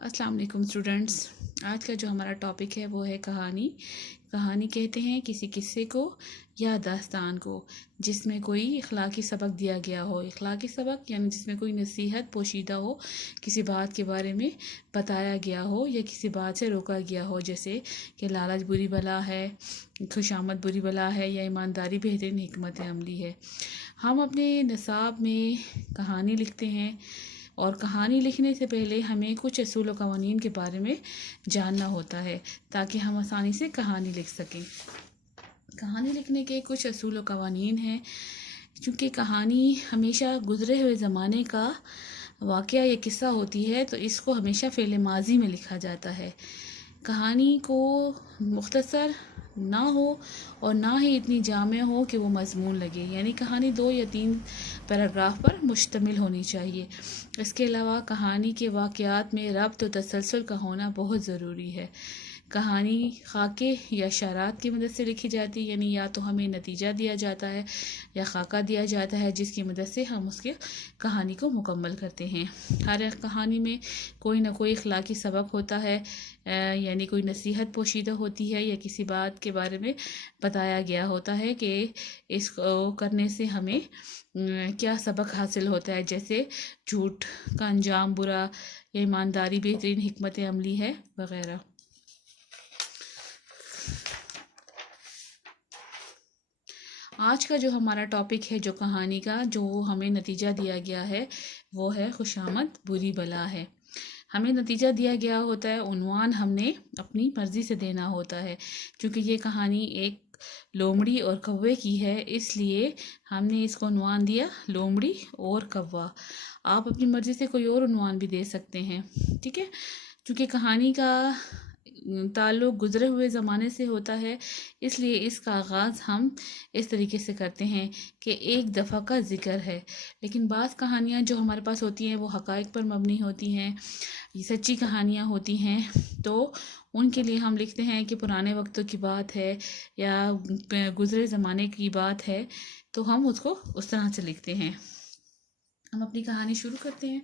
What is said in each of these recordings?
अस्सलाम वालेकुम स्टूडेंट्स। आज का जो हमारा टॉपिक है वो है कहानी। कहानी कहते हैं किसी किस्से को या दास्तान को जिसमें कोई इखलाकी सबक दिया गया हो। इखलाकी सबक यानी जिसमें कोई नसीहत पोशीदा हो, किसी बात के बारे में बताया गया हो या किसी बात से रोका गया हो, जैसे कि लालच बुरी बला है, खुशामद बुरी बला है या ईमानदारी बेहतरीन हिकमत अमली है। हम अपने निसाब में कहानी लिखते हैं और कहानी लिखने से पहले हमें कुछ असूल व कवानीन के बारे में जानना होता है ताकि हम आसानी से कहानी लिख सकें। कहानी लिखने के कुछ असूल व कवानीन हैं। चूँकि कहानी हमेशा गुज़रे हुए ज़माने का वाक़या या किस्सा होती है तो इसको हमेशा फ़ेल माज़ी में लिखा जाता है। कहानी को मुख्तसर ना हो और ना ही इतनी जामे हो कि वो मज़मून लगे, यानी कहानी 2 या 3 पैराग्राफ पर मुश्तमिल होनी चाहिए। इसके अलावा कहानी के वाक़यात में रब्त और तसलसल का होना बहुत ज़रूरी है। कहानी खाके या इशारात की मदद से लिखी जाती है, यानी या तो हमें नतीजा दिया जाता है या खाका दिया जाता है जिसकी मदद से हम उसके कहानी को मुकम्मल करते हैं। हर एक कहानी में कोई ना कोई इखलाकी सबक होता है, यानी कोई नसीहत पोशीदा होती है या किसी बात के बारे में बताया गया होता है कि इसको करने से हमें क्या सबक हासिल होता है, जैसे झूठ का अंजाम बुरा या ईमानदारी बेहतरीन हिकमत अमली है वगैरह। आज का जो हमारा टॉपिक है, जो कहानी का जो हमें नतीजा दिया गया है वो है खुशामद बुरी बला है। हमें नतीजा दिया गया होता है, उन्वान हमने अपनी मर्ज़ी से देना होता है। क्योंकि ये कहानी एक लोमड़ी और कौवे की है, इसलिए हमने इसको उन्वान दिया लोमड़ी और कौवा। आप अपनी मर्ज़ी से कोई और उन्वान भी दे सकते हैं, ठीक है। क्योंकि कहानी का ताल्लुक़ गुज़रे हुए ज़माने से होता है, इसलिए इसका आगाज़ हम इस तरीके से करते हैं कि एक दफ़ा का ज़िक्र है। लेकिन बाज़ कहानियाँ जो हमारे पास होती हैं वो हक़ाइक़ पर मबनी होती हैं, ये सच्ची कहानियाँ होती हैं, तो उनके लिए हम लिखते हैं कि पुराने वक्तों की बात है या गुज़रे ज़माने की बात है, तो हम उसको उस तरह से लिखते हैं। हम अपनी कहानी शुरू करते हैं।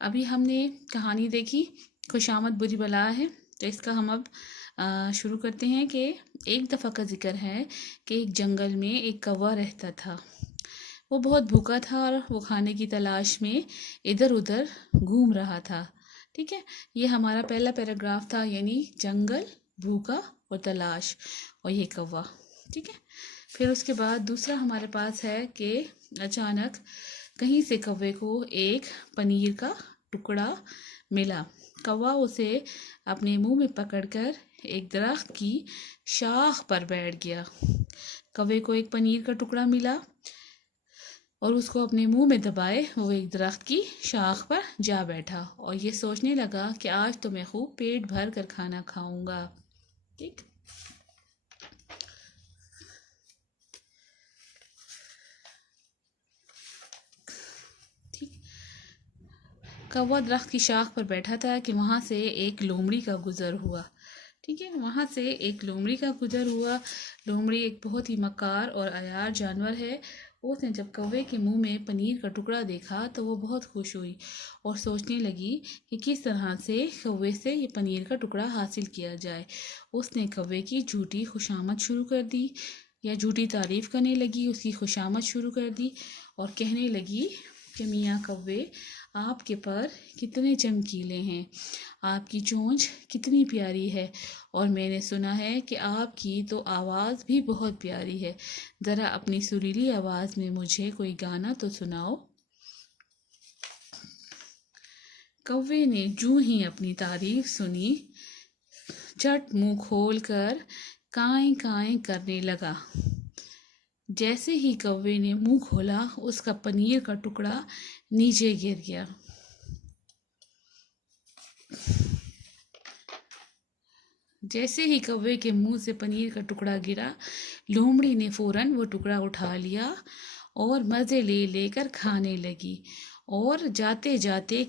अभी हमने कहानी देखी खुशामद बुरी बला है, तो इसका हम अब शुरू करते हैं कि एक दफ़ा का ज़िक्र है कि एक जंगल में एक कौवा रहता था। वो बहुत भूखा था और वो खाने की तलाश में इधर उधर घूम रहा था, ठीक है। ये हमारा पहला पैराग्राफ था, यानी जंगल, भूखा और तलाश और ये कौवा, ठीक है। फिर उसके बाद दूसरा हमारे पास है कि अचानक कहीं से कौवे को एक पनीर का टुकड़ा मिला। कौवा उसे अपने मुंह में पकड़कर एक दरख्त की शाख पर बैठ गया। कौवे को एक पनीर का टुकड़ा मिला और उसको अपने मुंह में दबाए वो एक दरख्त की शाख पर जा बैठा और ये सोचने लगा कि आज तो मैं खूब पेट भर कर खाना खाऊंगा, ठीक। कौवा दरख्त की शाख पर बैठा था कि वहाँ से एक लोमड़ी का गुज़र हुआ, ठीक है। वहाँ से एक लोमड़ी का गुज़र हुआ। लोमड़ी एक बहुत ही मक्कार और अयार जानवर है। उसने जब कौवे के मुंह में पनीर का टुकड़ा देखा तो वो बहुत खुश हुई और सोचने लगी कि किस तरह से कौवे से ये पनीर का टुकड़ा हासिल किया जाए। उसने कौवे की झूठी खुशामद शुरू कर दी या झूठी तारीफ़ करने लगी, उसकी खुशामद शुरू कर दी और कहने लगी कि मियाँ कौवे, आपके पर कितने चमकीले हैं, आपकी चोंच कितनी प्यारी है और मैंने सुना है कि आपकी तो आवाज़ भी बहुत प्यारी है। ज़रा अपनी सुरीली आवाज़ में मुझे कोई गाना तो सुनाओ। कौवे ने जूं ही अपनी तारीफ सुनी, झट मुंह खोल कर काएं काएं करने लगा। जैसे ही कौवे ने मुंह खोला उसका पनीर का टुकड़ा नीचे गिर गया। जैसे ही कौवे के मुंह से पनीर का टुकड़ा गिरा, लोमड़ी ने फौरन वो टुकड़ा उठा लिया और मज़े ले लेकर खाने लगी और जाते जाते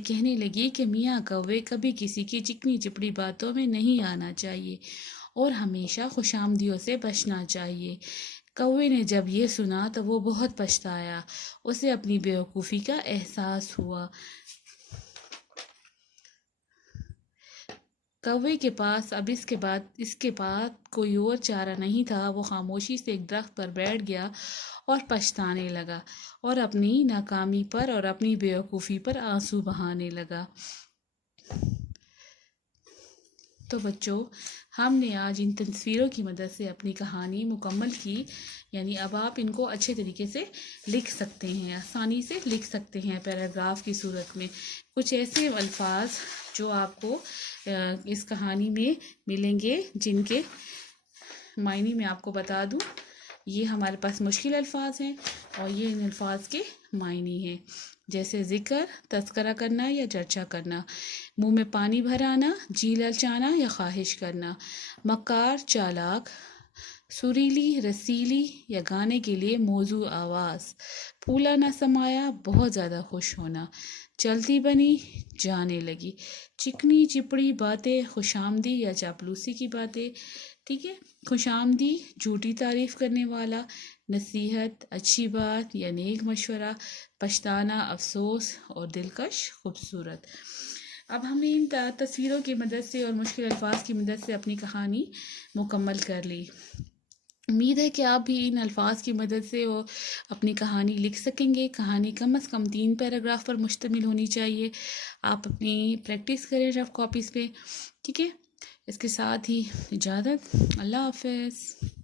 कहने लगी कि मियाँ कौवे, कभी किसी की चिकनी चिपड़ी बातों में नहीं आना चाहिए اور ہمیشہ خوش آمدیوں سے بچنا چاہیے۔ کوے نے جب یہ سنا تو وہ بہت پچھتایا، اسے اپنی بیوقوفی کا احساس ہوا۔ کوے کے پاس اب اس کے بعد کوئی اور چارہ نہیں تھا۔ وہ خاموشی سے ایک درخت پر بیٹھ گیا اور پچھتانے لگا، اور اپنی ناکامی پر اور اپنی بیوقوفی پر آنسو بہانے لگا۔ تو بچوں، ہم نے آج ان تصویروں کی مدد سے اپنی کہانی مکمل کی، یعنی اب آپ ان کو اچھے طریقے سے لکھ سکتے ہیں، آسانی سے لکھ سکتے ہیں پیراگراف کی صورت میں۔ کچھ ایسے الفاظ جو آپ کو اس کہانی میں ملیں گے، جن کے معنی میں آپ کو بتا دوں۔ یہ ہمارے پاس مشکل الفاظ ہیں اور یہ ان الفاظ کے معنی ہیں، جیسے ذکر، تذکرہ کرنا یا چرچا کرنا، منہ میں پانی بھر آنا، جی للچانا یا خواہش کرنا، مکار، چالاک، سریلی، رسیلی یا گانے کے لیے موزوں آواز، پھولا نہ سمایا، بہت زیادہ خوش ہونا، چلتی بنی، جانے لگی، چکنی چپڑی باتیں، خوش آمدی یا چاپلوسی کی باتیں، ٹھیک ہے۔ خوش آمدی، جھوٹی تعریف کرنے والا، نصیحت، اچھی بات یا نیک مشورہ، پچھتانا، افسوس اور دلکش، خوبصورت۔ اب ہم نے ان تصویروں کی مدد سے اور مشکل الفاظ کی مدد سے اپنی کہانی مکمل کر لی۔ امید ہے کہ آپ بھی ان الفاظ کی مدد سے وہ اپنی کہانی لکھ سکیں گے۔ کہانی کم از کم 3 پیراگراف پر مشتمل ہونی چاہیے۔ آپ اپنی پریکٹس کریں رف کاپیز پہ، ٹھیک ہے۔ اس کے ساتھ ہی اجازت، اللہ حافظ۔